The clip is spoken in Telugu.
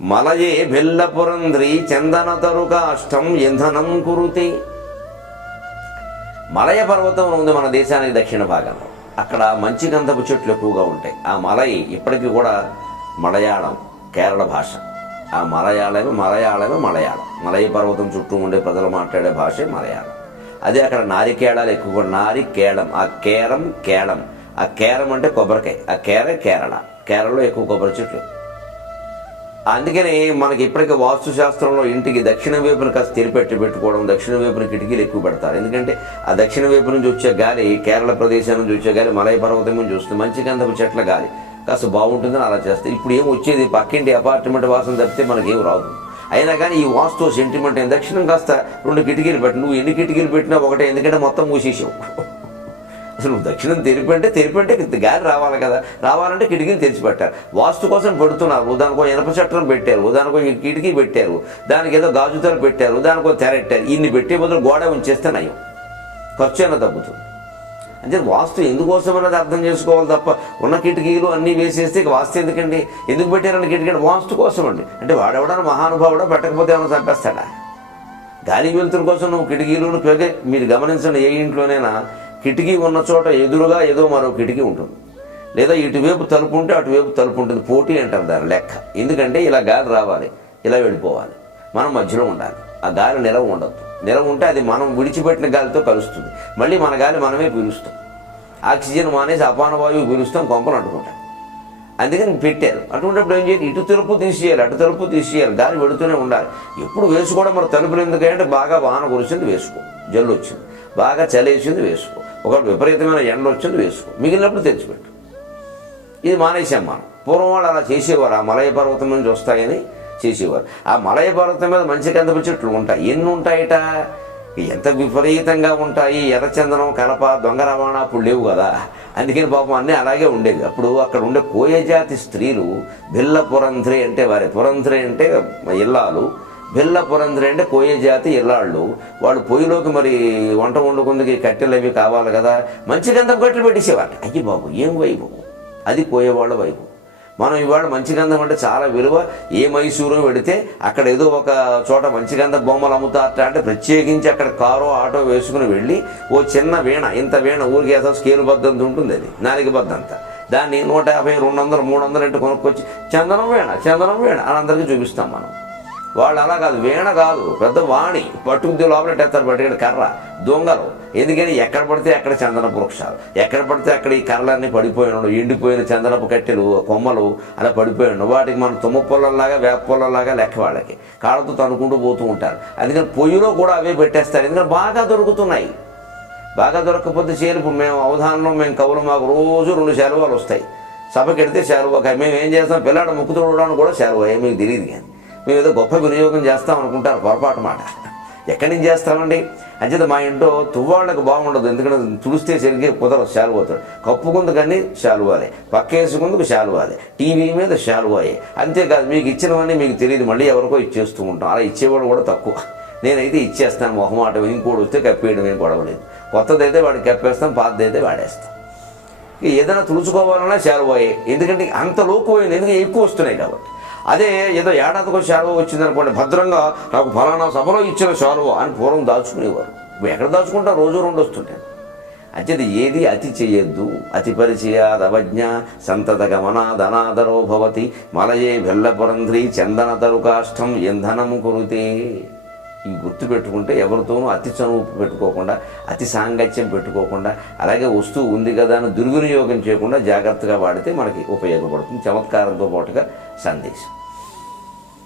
మలయే బెల్లపురంద్రి చందన తరుకాష్టం ఇంధనం కురుతి. మలయ పర్వతం ఉంది మన దేశానికి దక్షిణ భాగంలో అక్కడ మంచి గంధపు చెట్లు ఎక్కువగా ఉంటాయి. ఆ మలై ఇప్పటికీ కూడా మలయాళం కేరళ భాష. ఆ మలయాళమే మలయాళమే మలయాళం. మలయ పర్వతం చుట్టూ ఉండే ప్రజలు మాట్లాడే భాషే మలయాళం. అదే అక్కడ నారికేళాలు ఎక్కువగా నారికేళం ఆ కేరం కేళం. ఆ కేరం అంటే కొబ్బరికాయ. ఆ కేర కేరళ. కేరళలో ఎక్కువ కొబ్బరి చెట్లు. అందుకని మనకి ఇప్పటికీ వాస్తు శాస్త్రంలో ఇంటికి దక్షిణ వైపున కాస్త తెరిపెట్టి పెట్టుకోవడం దక్షిణ వైపున కిటికీలు ఎక్కువ పెడతారు. ఎందుకంటే ఆ దక్షిణ వైపు నుంచి వచ్చే గాలి కేరళ ప్రదేశం నుంచి వచ్చే గాలి మలయ పర్వతం నుంచి వస్తుంది. మంచి గంధపు చెట్ల గాలి. కాస్త బాగుంటుందని అలా చేస్తారు. ఇప్పుడు ఏం వచ్చేది? పక్కింటి అపార్ట్మెంట్ వాసన తప్పితే మనకేం రాదు. అయినా కానీ ఈ వాస్తు సెంటిమెంట్ దక్షిణం కాస్త రెండు కిటికీలు పెట్టి. నువ్వు ఎన్ని కిటికీలు పెట్టినా ఒకటే ఎందుకంటే మొత్తం మూసేసావు. అసలు దక్షిణం తెరిపి అంటే తెరిపంటే తెరిపంటే గాలి రావాలి కదా. రావాలంటే కిటికీని తెరిచిపెట్టారు వాస్తు కోసం పెడుతున్నారు. దానికో ఇనప చట్టం పెట్టారు. దానికో కిటికీ పెట్టారు. దానికి ఏదో గాజు తెర పెట్టారు. దానికో తెరెట్టారు. ఇన్ని పెట్టే బదులు గోడ ఉంచేస్తే నయం. ఖర్చు అయినా తగ్గుతుంది. అంటే వాస్తు ఎందుకోసం అన్నది అర్థం చేసుకోవాలి తప్ప ఉన్న కిటికీలు అన్నీ వేసేస్తే వాస్తు ఎందుకండి? ఎందుకు పెట్టారని కిటికీ వాస్తు కోసం అండి అంటే వాడెవడన్నా మహానుభావుడా? పెట్టకపోతే ఏమైనా చంపేస్తాడా? గాలి వెలుతురు కోసం నువ్వు కిటికీలు మీరు గమనించండి ఏ ఇంట్లోనైనా కిటికీ ఉన్న చోట ఎదురుగా ఏదో మరో కిటికీ ఉంటుంది. లేదా ఇటువైపు తలుపు ఉంటే అటువైపు తలుపు ఉంటుంది. పోటీ అంటారు దాని లెక్క. ఎందుకంటే ఇలా గాలి రావాలి ఇలా వెళ్ళిపోవాలి. మనం మధ్యలో ఉండాలి. ఆ గాలి నిలవ ఉండద్దు. నిలవ ఉంటే అది మనం విడిచిపెట్టిన గాలితో కలుస్తుంది. మళ్ళీ మన గాలి మనమే పీలుస్తాం. ఆక్సిజన్ మానేసి అపాన వాయువు పీలుస్తాం కొంపలు అంటుకుంటాం. అందుకని పెట్టారు. అటువంటిప్పుడు ఏం చేయాలి? ఇటు తలుపు తీసేయాలి అటు తలుపు తీసేయాలి. గాలి పెడుతూనే ఉండాలి. ఎప్పుడు వేసుకోవడం మన తలుపులు ఎందుకంటే బాగా వాన కురిసింది వేసుకో. జల్లు వచ్చింది. బాగా చలేసింది వేసుకో. ఒకటి విపరీతమైన ఎండ వచ్చింది వేసుకో. మిగిలినప్పుడు తెచ్చిపెట్టు ఇది మానేసాం మనం పూర్వం వాళ్ళు అలా చేసేవారు. ఆ మలయ పర్వతం నుంచి వస్తాయని చేసేవారు. ఆ మలయ పర్వతం మీద మంచి కందపు చెట్లు ఉంటాయి. ఎన్ని ఉంటాయట? ఎంత విపరీతంగా ఉంటాయి. ఎర్రచందనం కలప దొంగ రవాణా అప్పుడు లేవు కదా. అందుకని పాపం అన్నీ అలాగే ఉండేవి. అప్పుడు అక్కడ ఉండే కోయజాతి స్త్రీలు బిల్ల పురంధ్రి అంటే వారి. పురంధ్రి అంటే ఇల్లాలు. బిల్ల పురంధ్రి అంటే కోయ జాతి ఇల్లాళ్ళు. వాళ్ళు పొయ్యిలోకి మరి వంట వండుకుందుకు కట్టెలు అవి కావాలి కదా. మంచి గంధం కట్టెలు పెట్టేసేవారు అయ్యి బాబు ఏం వైభవం అది కోయేవాళ్ళ వైపు మనం ఇవాళ మంచి గంధం అంటే చాలా విలువ. ఏ మైసూరు పెడితే అక్కడ ఏదో ఒక చోట మంచి గంధ బొమ్మలు అమ్ముతారట అంటే ప్రత్యేకించి అక్కడ కారో ఆటో వేసుకుని వెళ్ళి ఓ చిన్న వీణ ఇంత వీణ ఊరికి ఏదో స్కేల్ బద్దంత ఉంటుంది అది నాలుగు బద్దంత. దాన్ని నూట యాభై రెండు వందలు మూడు వందలు ఇంటి కొనుక్కొచ్చి చందనం వీణ చందనం వీణ అని అందరికీ చూపిస్తాం మనం. వాళ్ళు అలా కాదు వీణ కాదు పెద్ద వాణి. పట్టుకుని లోపల ఎత్తారు పట్టుకుని కర్ర. దొంగలు. ఎందుకని? ఎక్కడ పడితే అక్కడ చందనపు వృక్షాలు. ఎక్కడ పడితే అక్కడ ఈ కర్రలన్నీ పడిపోయినాడు ఎండిపోయిన చందనపు కట్టెలు కొమ్మలు అలా పడిపోయాడు వాటికి మనం తుమ్మ పొలంలాగా వేప పొలంలాగా లెక్క వాళ్ళకి. కాళ్ళతో తనుకుంటూ పోతూ ఉంటారు. అందుకని పొయ్యిలో కూడా అవే పెట్టేస్తారు. ఎందుకంటే బాగా దొరుకుతున్నాయి. బాగా దొరకకపోతే చేరుపు. మేము అవధానంలో మేము కవులు మాకు రోజు రెండు శాలువాలు వస్తాయి. సభకెడితే శాలువా. మేము ఏం చేస్తాం? పిల్లాడు ముక్కు తోడడానికి కూడా శాలువా. మీకు తెలియదు కానీ. మేము ఏదో గొప్ప వినియోగం చేస్తాం అనుకుంటారు పొరపాటు మాట. ఎక్కడి నుంచి చేస్తామండి? అంచేత మా ఇంట్లో తువ్వాళ్ళకి బాగుండదు ఎందుకంటే తుడిస్తే సరిగ్గా కుదరదు శాలువతాడు. కప్పుకుందు కానీ శాలువాలే పక్కేసుకుందుకు శాలువాలే టీవీ మీద శాలువాయే. అంతేకాదు మీకు ఇచ్చినవన్నీ మీకు తెలియదు మళ్ళీ ఎవరికో ఇచ్చేస్తూ ఉంటాం. అలా ఇచ్చేవాడు కూడా తక్కువ. నేనైతే ఇచ్చేస్తాను మొహమాట ఇంకోటి వస్తే కప్పేయడం ఏం గొడవలేదు కొత్తదైతే వాడికి కప్పేస్తాం పాతదైతే వాడేస్తాం. ఏదైనా తుడుచుకోవాలన్నా శాలువాయే ఎందుకంటే అంత లోకుపోయింది ఎందుకంటే ఎక్కువ వస్తున్నాయి కాబట్టి. అదే ఏదో ఏడాదికో శాలువ వచ్చిందనుకోండి భద్రంగా నాకు ఫలానా సభలో ఇచ్చిన శాలువ అని పూర్వం దాచుకునేవారు. ఎక్కడ దాచుకుంటా రోజు రెండు వస్తుంటాయి. అంచేది ఏది అతి చేయొద్దు. అతి పరిచయాద్ అవజ్ఞ సంతత గమనాధనాదరో భవతి మలయే వెల్లపురంధ్రి చందన తరుకాష్టం ఇంధనము కొరితే ఈ గుర్తు పెట్టుకుంటే ఎవరితోనూ అతి చనువు పెట్టుకోకుండా అతి సాంగత్యం పెట్టుకోకుండా అలాగే వస్తువు ఉంది కదా అని దుర్వినియోగం చేయకుండా జాగ్రత్తగా వాడితే మనకి ఉపయోగపడుతుంది. చమత్కారంతో పాటుగా సందేశం.